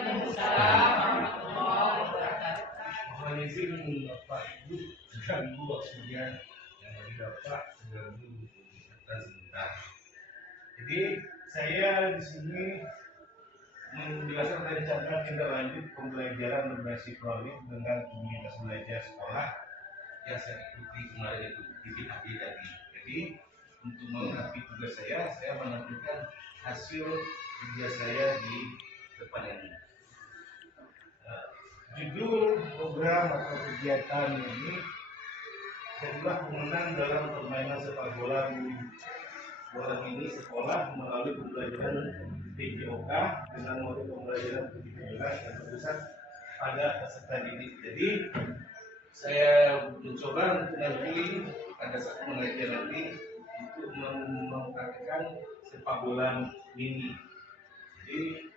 Waalaikumsalam warahmatullahi wabarakatuh. Mohon izin Bapak Ibu mengganggu waktunya yang bagi Bapak mengganggu kita sebentar. Jadi saya di sini menjelaskan rencana tindak lanjut pembelajaran berbasis kronik dengan komunitas belajar sekolah yang saya ikuti kemarin itu di TKP tadi. Jadi untuk melengkapi tugas saya menampilkan hasil kerja saya di depan ini. Judul program atau kegiatan ini adalah pemenang dalam permainan sepak bola mini sekolah melalui pembelajaran PJOK dengan modul pembelajaran 17 yang berpusat pada peserta didik. Jadi saya mencoba untuk nanti ada satu penelitian nanti untuk mempraktikkan sepak bola mini. Jadi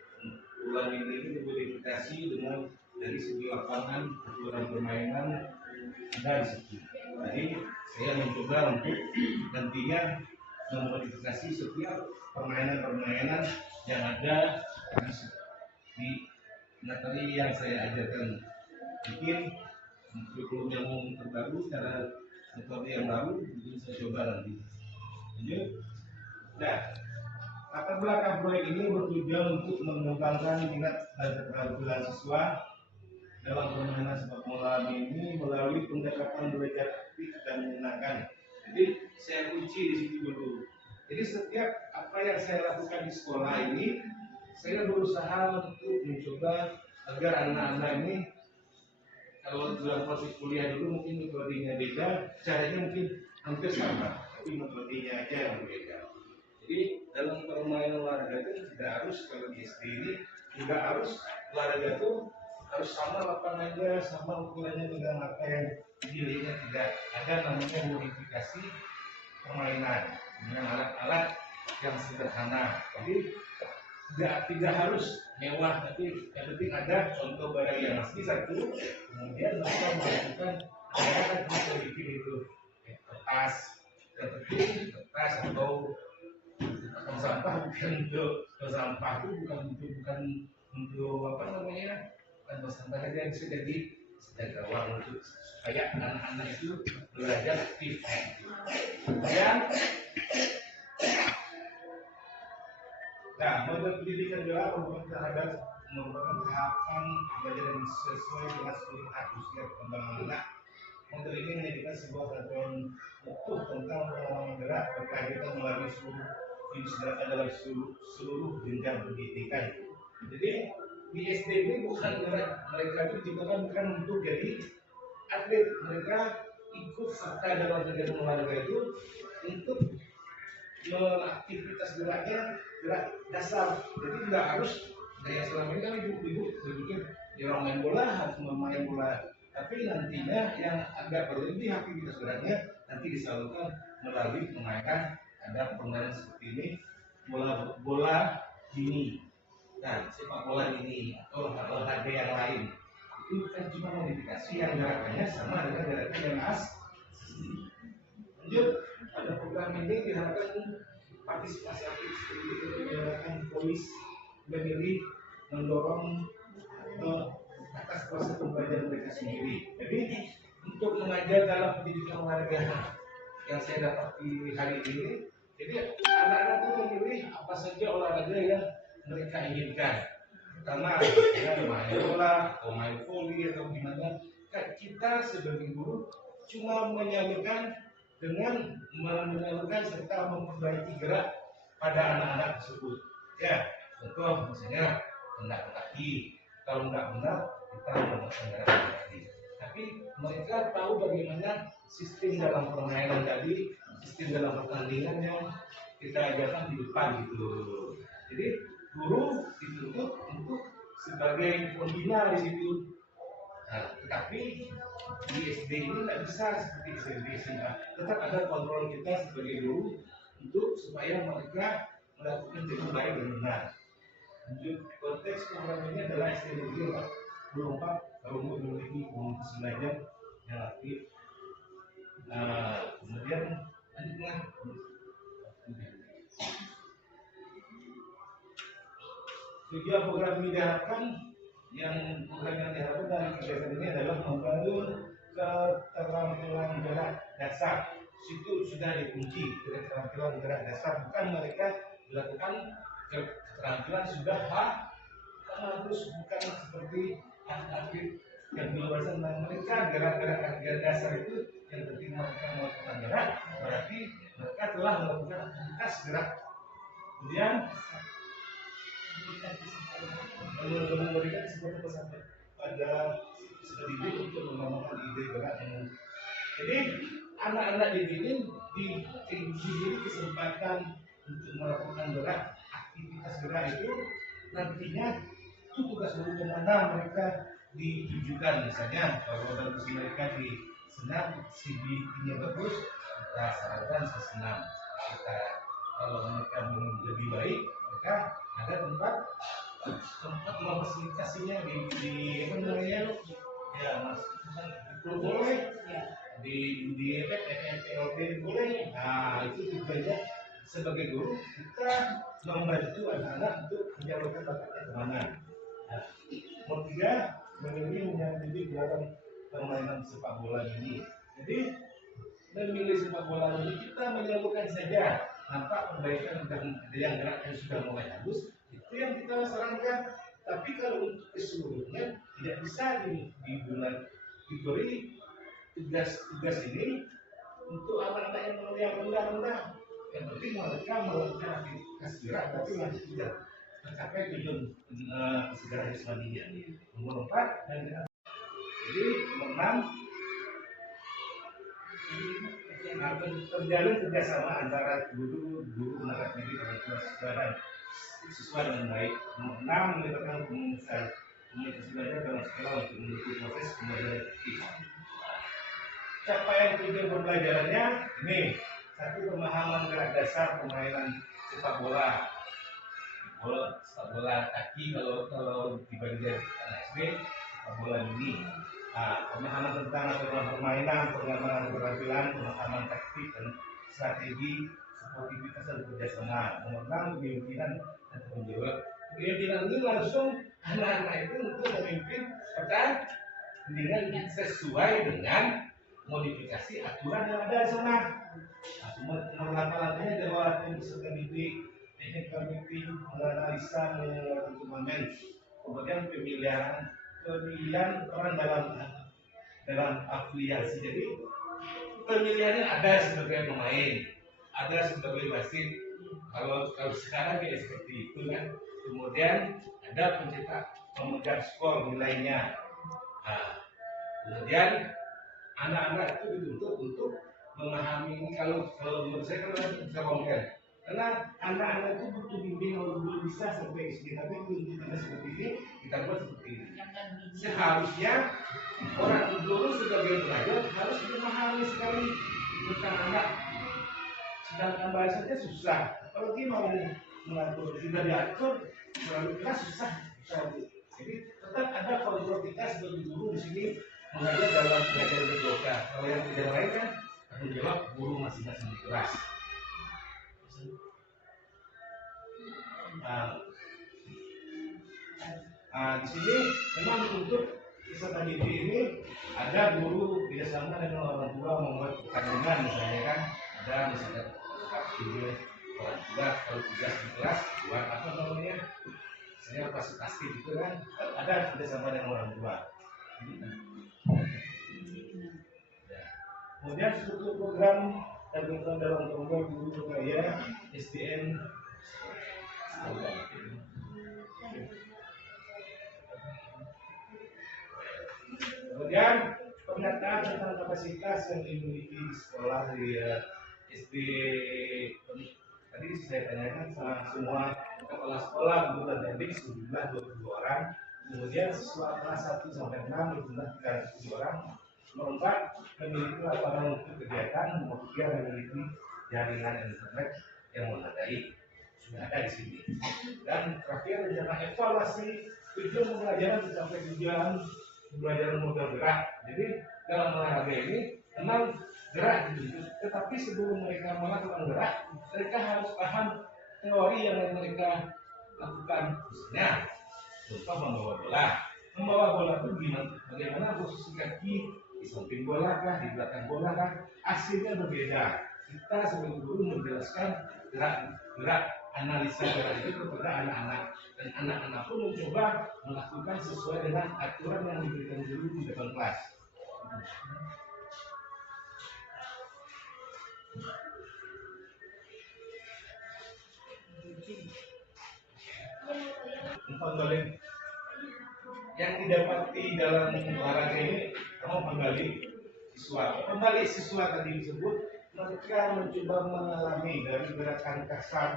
bola mini ini dimodifikasi dengan dari segi lapangan, aturan permainan dan situ. Jadi saya mencoba untuk nantinya memodifikasi setiap permainan-permainan yang ada di materi yang saya ajarkan. Mungkin kurikulum yang terbaru, cara metode yang baru, mungkin saya coba nanti. Lanjut. Nah, latar belakang proyek ini bertujuan untuk mengembangkan minat dan keterampilan siswa dalam permainan sepak bola ini melalui pendekatan belajar aktif dan menyenangkan. Jadi saya kunci di situ dulu. Jadi setiap apa yang saya lakukan di sekolah ini, saya berusaha untuk mencoba agar anak-anak ini kalau dalam proses kuliah dulu mungkin metodenya beda, caranya mungkin hampir sama, tapi metodenya aja yang berbeda. Jadi dalam permainan olahraga itu tidak harus kalau di SD ini tidak harus olahraga itu harus sama lapangannya, sama ukurannya dengan apa yang dilihatnya, tidak. Ada namanya modifikasi permainan dengan alat-alat yang sederhana. Jadi tidak harus mewah, tapi yang penting ada contoh barang yang asli satu. Kemudian mereka melakukan gerakan yang bikin itu kertas, yang penting kertas atau tong sampah bukan untuk sampah itu bukan untuk apa namanya, bukan untuk sampah saja, bisa jadi sebagai ruang untuk supaya anak-anak itu belajar aktif. Kemudian nah, model pendidikan juga merupakan tahapan belajar yang sesuai dengan seluruh hak usia perkembangan anak. Model ini menjadikan sebuah satuan utuh tentang pengalaman gerak berkelanjutan melalui seluruh jenis gerakan dalam seluruh jenjang pendidikan. Jadi di SD ini bukan mereka itu diciptakan bukan untuk jadi atlet, mereka ikut serta dalam kegiatan olahraga itu untuk aktivitas geraknya gerak dasar. Jadi tidak harus kayak selama ini kan ibu berpikir ya orang main bola harus memain bola, tapi nantinya yang agak berlebih aktivitas geraknya nanti disalurkan melalui memainkan ada permainan seperti ini, bola mini, nah sepak bola mini atau olahraga yang lain itu kan cuma modifikasi yang gerakannya sama dengan gerakan yang asli. Lanjut, pada program ini diharapkan partisipasi aktif seperti gerakan polis memilih mendorong atas proses pembelajaran mereka sendiri. Jadi untuk mengajar dalam pendidikan olahraga yang saya dapati hari ini, jadi anak-anak itu memilih apa saja olahraga yang mereka inginkan. Karena ya, main bola atau main voli atau gimana, kita sebagai guru cuma menyalurkan dengan menyalurkan serta memperbaiki gerak pada anak-anak tersebut. Ya, contoh misalnya hendak kaki, kalau nggak benar kita menggunakan gerak kaki. Tapi mereka tahu bagaimana sistem dalam permainan tadi, sistem dalam pertandingan yang kita ajarkan di depan gitu. Jadi guru dituntut untuk sebagai pembina di situ. Nah, tetapi di SD ini tidak bisa seperti SMP SMA. Tetap ada kontrol kita sebagai guru untuk supaya mereka melakukan dengan baik dan benar. Lanjut, konteks program ini adalah SD Negeri 24 kalau memiliki komunitas belajar yang aktif. Kemudian lanjutlah. Tujuan program ini diharapkan yang program yang diharapkan dari kegiatan ini adalah membangun keterampilan gerak dasar. Situ sudah dikunci keterampilan gerak dasar, bukan mereka dilakukan keterampilan sudah harus, bukan seperti atlet yang di luar sana. Mereka gerak-gerak dasar itu yang penting mereka melakukan gerak, berarti mereka telah melakukan aktivitas gerak. Kemudian memberikan sebuah pesan pada peserta didik untuk mengembangkan ide gerak yang. Jadi anak-anak didik diberi kesempatan untuk melakukan gerak, aktivitas gerak itu nantinya itu tugas guru kemana mereka ditujukan. Misalnya kalau tugas mereka di senam, CBT-nya bagus, kita sarankan sesenam. Kita kalau mereka ingin lebih baik, mereka ada tempat memfasilitasinya di apa namanya, ya mas, boleh di FPLP boleh. Nah itu tujuannya sebagai guru kita membantu anak-anak untuk menyalurkan bakatnya kemana. Nah, nomor 3 memilih menjadi gelaran permainan sepak bola ini. Jadi memilih sepak bola ini kita menyalurkan saja. Nampak perbaikan dan yang gerak yang sudah mulai bagus, itu yang kita sarankan. Tapi kalau untuk keseluruhannya tidak bisa diberi tugas ini untuk anak-anak yang rendah-rendah. Yang penting mereka melakukan aktivitas gerak, tapi masih tidak mencapai tujuan kesegaran jasmaninya. Nomor 4 dan jadi nomor 6 terjalin kerjasama antara guru tenaga pendidik, orang tua siswa dengan baik. Nomor 6 melibatkan komunikasi belajar dalam sekolah untuk mendukung proses pembelajaran efektif. Capaian tujuan pembelajarannya ini: 1. Pemahaman gerak dasar permainan sepak bola. Sepak bola kaki kalau di bagian anak SD, sepak bola ini. Pemahaman tentang aturan permainan, pengembangan keterampilan, pemahaman taktik dan strategi, sportivitas dan kerjasama. Nomor 6 kepemimpinan dan tanggung jawab. Kepemimpinan ini langsung anak-anak itu untuk memimpin pertandingan sesuai dengan modifikasi aturan yang ada di sana. Langkah-langkahnya adalah peserta didik, teknik meeting, menganalisa, mengeluarkan turnamen, kemudian pemilihan peran dalam afiliasi. Jadi pemilihannya ada sebagai pemain, ada sebagai wasit. Kalau sekarang tidak seperti itu kan. Kemudian ada pencetak, pemegang skor nilainya. Kemudian anak-anak itu dituntut untuk memahami ini. Kalau menurut saya kan bisa komen, karena anak-anak itu butuh bimbingan, belum bisa sampai SD, tapi tuntutannya seperti ini, kita buat seperti ini. Seharusnya orang guru sebagai pelajar harus memahami sekali tentang anak, sedangkan bahasanya susah. Kalau dia mau mengatur, sudah diatur terlalu keras, susah. Jadi tetap ada kontrol kita sebagai guru di sini mengajar dalam pelajaran berdoa. Kalau yang tidak lain kan tanggung jawab guru masing-masing di kelas. Di sini memang untuk peserta didik ini ada guru kerjasama dengan orang tua membuat pertandingan, misalnya kan ada misalnya video orang tua kalau tugas di kelas buat apa namanya, misalnya pasti gitu kan, ada kerjasama dengan orang tua. Kemudian struktur program dan ketentuan dalam program guru berkarya SDN. Kemudian pernyataan tentang kapasitas yang dimiliki di sekolah di SD. Tadi saya tanyakan sama semua kepala sekolah, guru dan pendidik sejumlah 22 orang. Kemudian siswa kelas 1 sampai 6 berjumlah 37 orang. Nomor 4 memiliki lapangan untuk kegiatan. Nomor 3 memiliki jaringan internet yang memadai. Sudah ada di sini. Dan terakhir rencana evaluasi tujuan pembelajaran sampai tujuan pembelajaran modal gerak. Jadi dalam olahraga ini memang gerak, tetapi sebelum mereka melakukan gerak, mereka harus paham teori yang mereka lakukan. Misalnya contoh membawa bola, membawa bola itu gimana? Bagaimana posisi kaki di samping bola kah, di belakang bola kah? Hasilnya berbeda. Kita sebagai guru menjelaskan gerak analisa gerak itu kepada anak-anak, dan anak-anak pun mencoba melakukan sesuai dengan aturan yang diberikan guru di depan kelas. Kontrolin yang didapati dalam olahraga ini, kamu kembali siswa tadi disebut, mereka mencoba mengalami dari gerakan kasar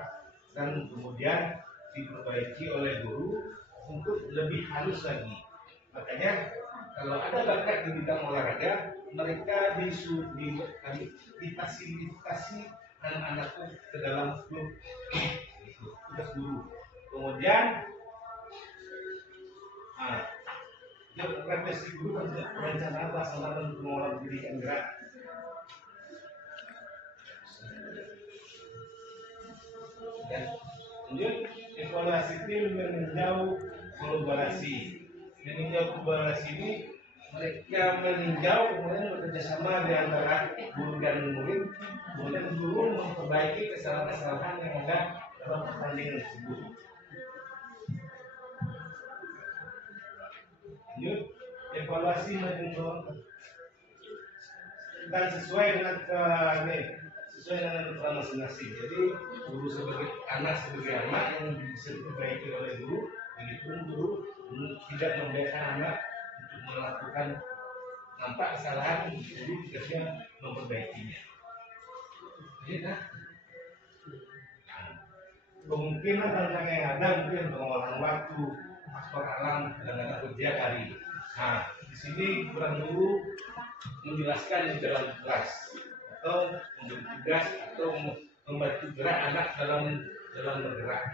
dan kemudian diperbaiki oleh guru untuk lebih halus lagi. Makanya kalau ada bakat di bidang olahraga, mereka difasilitasi anak-anak ke dalam klub tugas guru. Kemudian refleksi guru rencana pelaksanaan pengelolaan pendidikan gerak. Dan lanjut, evaluasi tim meninjau kolaborasi. Meninjau kolaborasi ini mereka meninjau kemudian bekerjasama di antara guru dan murid, kemudian guru memperbaiki kesalahan-kesalahan yang ada dalam pertandingan tersebut. Lanjut, evaluasi meninjau dan sesuai dengan peran masing-masing. Jadi guru sebagai anak yang bisa diperbaiki oleh guru, begitu guru tidak membiarkan anak untuk melakukan nampak kesalahan, jadi tugasnya memperbaikinya. Jadi kemungkinan tantangan yang ada mungkin pengolahan waktu, faktor alam, dan anak kerja hari. Nah, di sini kurang guru menjelaskan di dalam kelas atau memberi tugas atau membantu gerak anak dalam bergerak.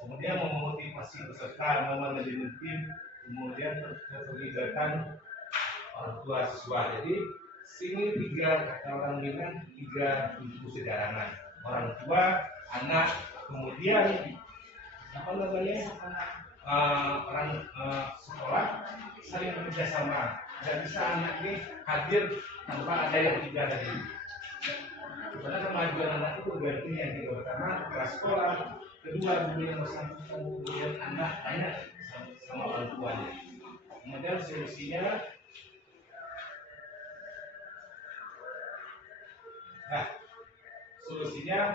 Kemudian memotivasi peserta, memanajemen tim, kemudian keterlibatan orang tua siswa. Jadi sini tiga kata orang bilang tiga pintu sederhana: orang tua, anak, kemudian orang sekolah saling bekerja sama. Tidak bisa anak ini hadir tanpa ada yang tiga tadi. Karena kemajuan anak itu berarti yang pertama kelas sekolah, kedua guru yang bersangkutan, kemudian anak tanya sama orang tuanya. Kemudian solusinya,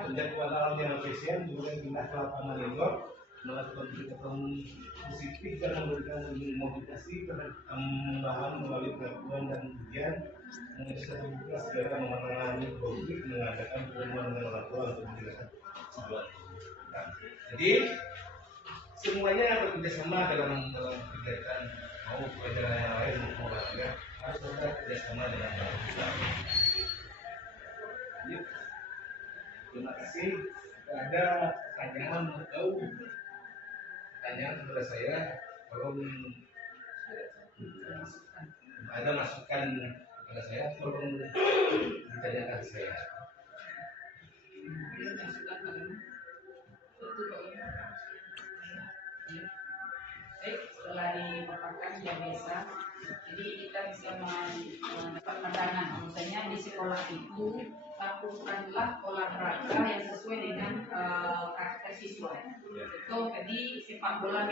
penjadwalan yang efisien, kemudian pindah ke lapangan indoor, melakukan pendekatan positif dan memberikan motivasi tambahan melalui pengakuan dan ujian, mengecek terbuka segera menangani konflik, mengadakan pertemuan dengan orang tua untuk menjelaskan tujuan. Jadi semuanya bekerja sama dalam kegiatan mau pelajaran yang lain maupun olahraga harus ada kerjasama dengan orang tua. Terima kasih. Ada pertanyaan atau pertanyaan kepada saya, tolong ada masukan kepada saya, tolong ditanyakan saya. Baik, setelah dipaparkan sudah biasa, jadi kita bisa mendapat pandangan. Misalnya di sekolah itu lakukanlah olahraga yang sesuai dengan karakter siswa. Itu tadi sepak bola